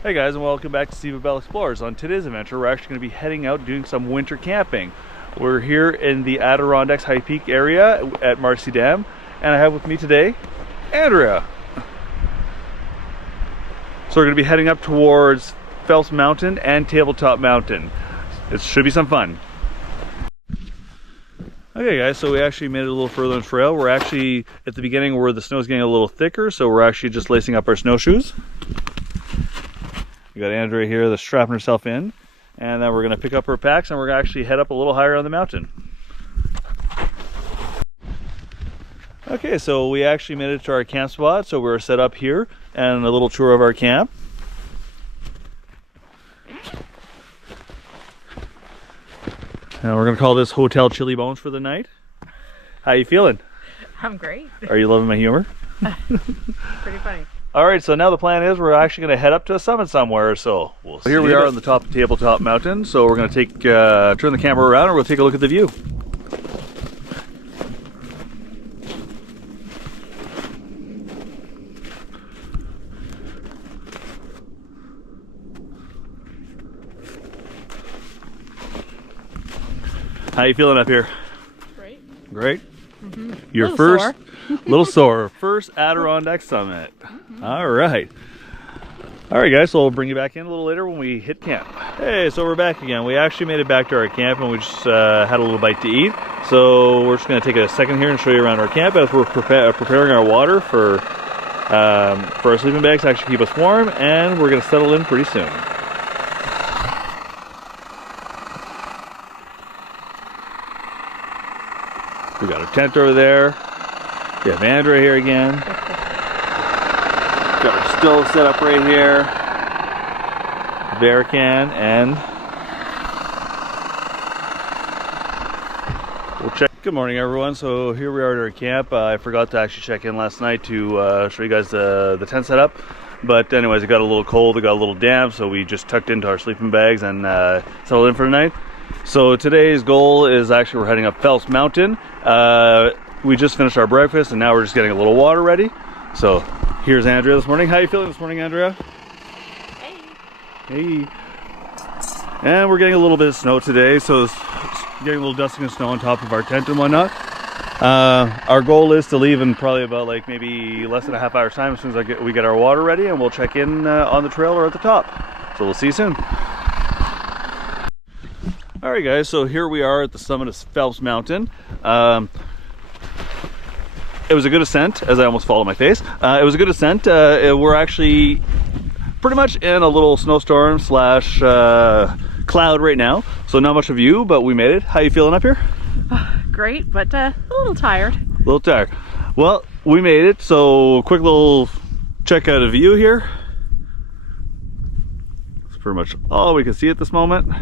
Hey guys, and welcome back to Steve Bell Explorers. On today's adventure, we're actually going to be heading out doing some winter camping. We're here in the Adirondacks High Peak area at Marcy Dam, and I have with me today Andrea. So we're going to be heading up towards Phelps Mountain and Tabletop Mountain. It should be some fun. Okay guys, so we actually made it a little further on the trail. We're actually at the beginning where the snow is getting a little thicker, so we're actually just lacing up our snowshoes. We got Andrea here that's strapping herself in, and then we're going to pick up her packs and we're going to actually head up a little higher on the mountain. Okay, so we actually made it to our camp spot, so we're set up here and a little tour of our camp. And we're going to call this Hotel Chili Bones for the night. How you feeling? I'm great. Are you loving my humor? Pretty funny. Alright, so now the plan is we're actually going to head up to a summit somewhere, so we'll see. Here we are on the top of Tabletop Mountain, so we're going to turn the camera around and we'll take a look at the view. How you feeling up here? Great. Great? Mm-hmm. Your first, little sore, first Adirondack summit. Mm-hmm. Alright. Alright guys, so we'll bring you back in a little later when we hit camp. Hey, so we're back again. We actually made it back to our camp and we just had a little bite to eat. So we're just going to take a second here and show you around our camp as we're preparing our water for our sleeping bags to actually keep us warm, and we're going to settle in pretty soon. We got our tent over there. We have Andrea here again. Got our stove set up right here. Bear can, and we'll check. Good morning, everyone. So here we are at our camp. I forgot to actually check in last night to show you guys the tent setup. But anyways, it got a little cold, it got a little damp, so we just tucked into our sleeping bags and settled in for the night. So today's goal is actually we're heading up Phelps Mountain. We just finished our breakfast and now we're just getting a little water ready. So here's Andrea this morning. How are you feeling this morning, Andrea? Hey. Hey. And we're getting a little bit of snow today, so it's getting a little dusting of snow on top of our tent and whatnot. Our goal is to leave in probably about like maybe less than a half hour's time as soon as we get our water ready, and we'll check in on the trail or at the top. So we'll see you soon. Alright guys, so here we are at the summit of Phelps Mountain. It was a good ascent, as I almost fall on my face. It was a good ascent. We're actually pretty much in a little snowstorm slash cloud right now, so not much of you, but we made it. How you feeling up here? Great, but a little tired. A little tired. Well, we made it, so quick little check out of view here. That's pretty much all we can see at this moment.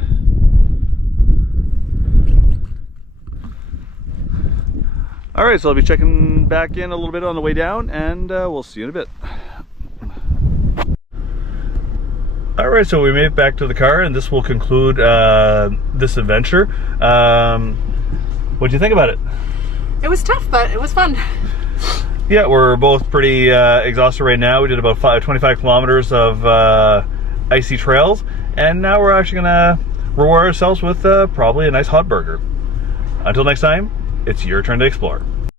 Alright, so I'll be checking back in a little bit on the way down, and we'll see you in a bit. Alright, so we made it back to the car, and this will conclude this adventure. What do you think about it? It was tough, but it was fun. Yeah, we're both pretty exhausted right now. We did about 25 kilometers of icy trails, and now we're actually going to reward ourselves with probably a nice hot burger. Until next time, it's your turn to explore.